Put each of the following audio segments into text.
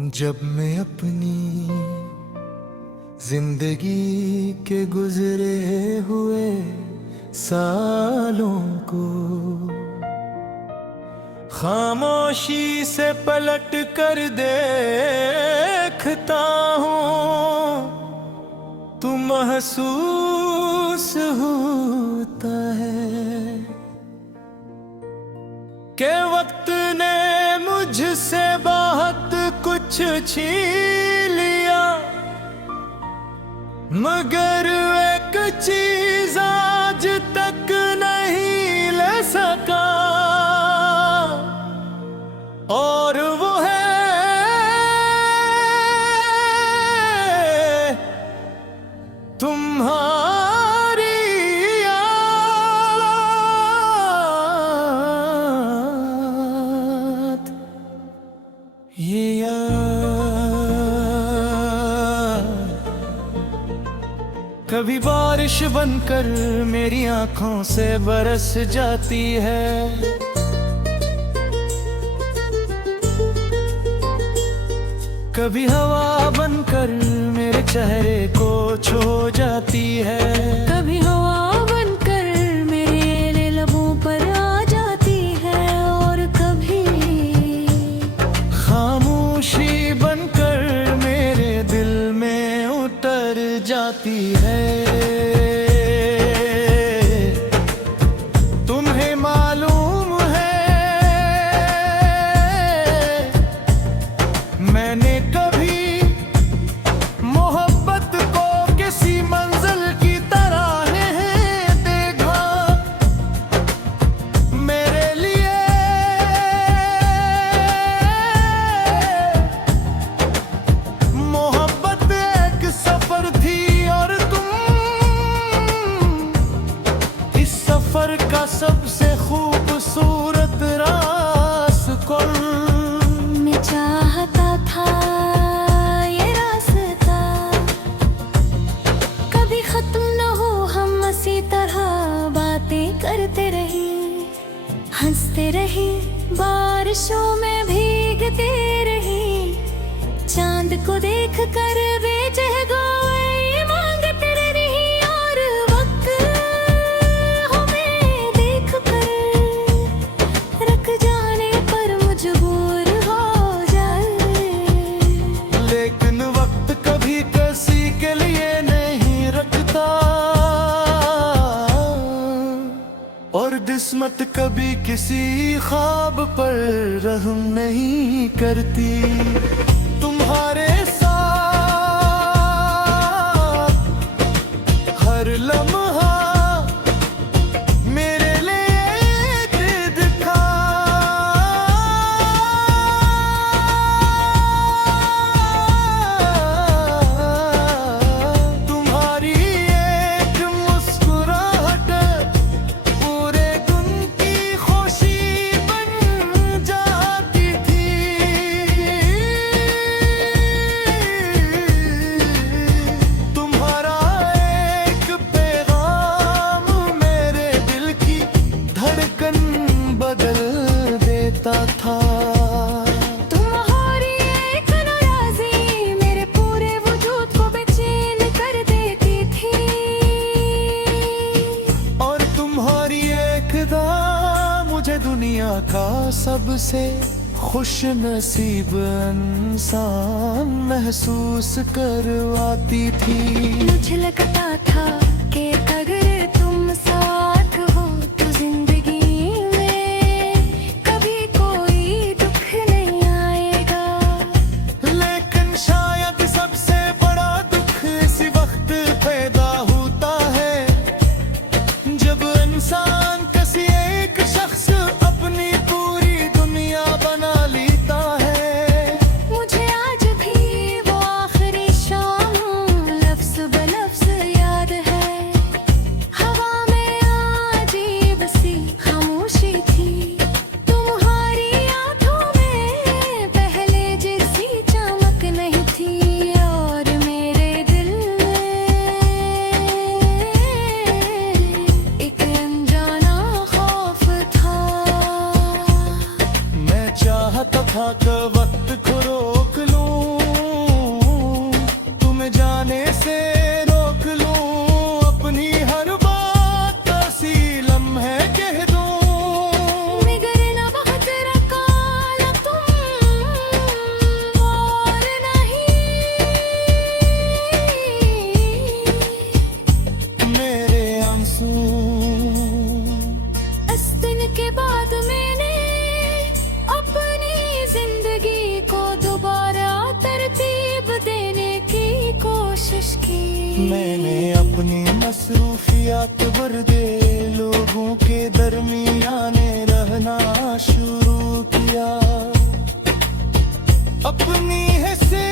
जब मैं अपनी जिंदगी के गुजरे हुए सालों को खामोशी से पलट कर देखता हूँ, तो महसूस होता है कि वक्त ने मुझसे बहुत कुछ छीन लिया, मगर एक चीज आज तक नहीं ले सका, और वो है तुम्हारी याद। ये कभी बारिश बनकर मेरी आंखों से बरस जाती है, कभी हवा बनकर मेरे चेहरे को छू जाती है, कभी हवा बनकर मेरे लबों पर आ जाती है, और कभी खामोशी बनकर मेरे दिल में उतर जाती है। तुम्हें मालूम है मैंने कभी मोहब्बत को किसी मंजिल की तरह नहीं देखा, मेरे लिए मोहब्बत एक सफर थी, और तुम इस सफर का सबसे खूबसूरत रास्ता। मैं चाहता था ये रास्ता कभी खत्म न हो, हम इसी तरह बातें करते रहे, हंसते रहे, बारिशों में भीगते रहे, चांद को देख कर बेचैन मांगते रहे, और वक्त हमें देख कर रख जाने पर मजबूर हो जाए। लेकिन वक्त कभी किसी के लिए नहीं रुकता, और किस्मत कभी किसी ख्वाब पर रहम नहीं करती। तुम्हारे साथ हर लम्हा मेरे लिए एक ईद था, तुम्हारी एक मुस्कुराहट पूरे दिन की खुशी बन जाती थी। तुम्हारा एक पैगाम मेरे दिल की धड़कन बदल देता था। तुम्हारी एक नाराज़ी मेरे पूरे वजूद को बेचैन कर देती थी, और तुम्हारी एक अदा मुझे दुनिया का सबसे खुश नसीब इंसान महसूस करवाती थी। मुझे लगता था कि अगर तुम साथ हो तो जिंदगी में कभी कोई दुख नहीं आएगा, लेकिन शायद सबसे बड़ा दुख इसी वक्त पैदा होता है जब इंसान किसी एक शख्स अपनी पूरी दुनिया बना लेता है। मुझे आज भी वो आखिरी शाम लफ्ज़ ब लफ्ज़ याद उसके बाद मैंने अपनी जिंदगी को दोबारा तरतीब देने की कोशिश की। मैंने अपनी मसरूफियात बर्दे लोगों के दरमियान रहना शुरू किया। अपनी हिस्से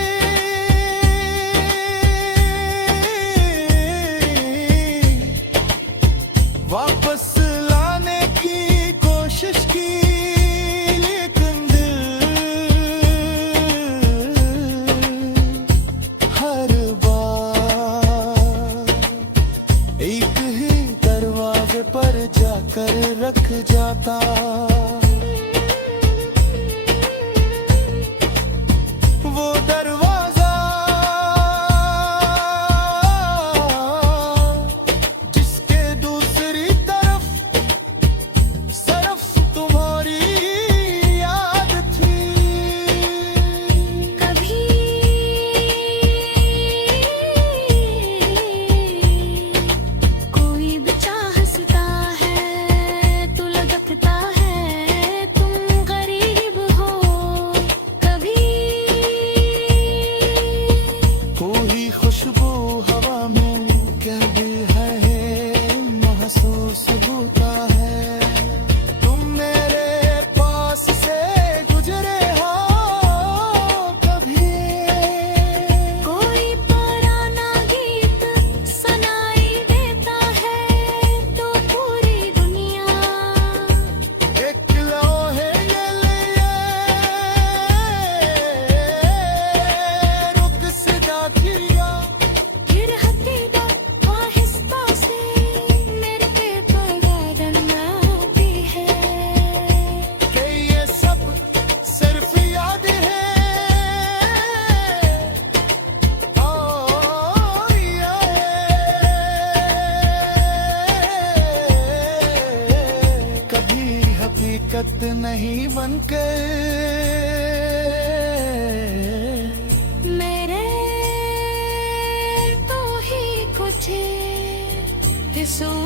वापस लाने की कोशिश की, लेकिन दिल हर बार एक ही दरवाजे पर जाकर रख जाता। वो दरवाजा जिसके दूसरी तरफ सिर्फ तुम्हारी याद थी। कभी कोई बच्चा हंसता है तो लगता है तुम गरीब हो। कभी कोई खुशबू हवा में क्या भी है महसूस होता है। तुम मेरे पास से गुजरे हो कभी। कोई पुराना गीत सुनाई देता है तो पूरी दुनिया एक लम्हे के लिए रुक सदा किया। फिर हकीदा आहिस्ता से मेरे पे पड़न आती है कि ये सब सिर्फ याद है। कभी हकीकत नहीं बनकर मेरे तो ही कुछ हिस्सों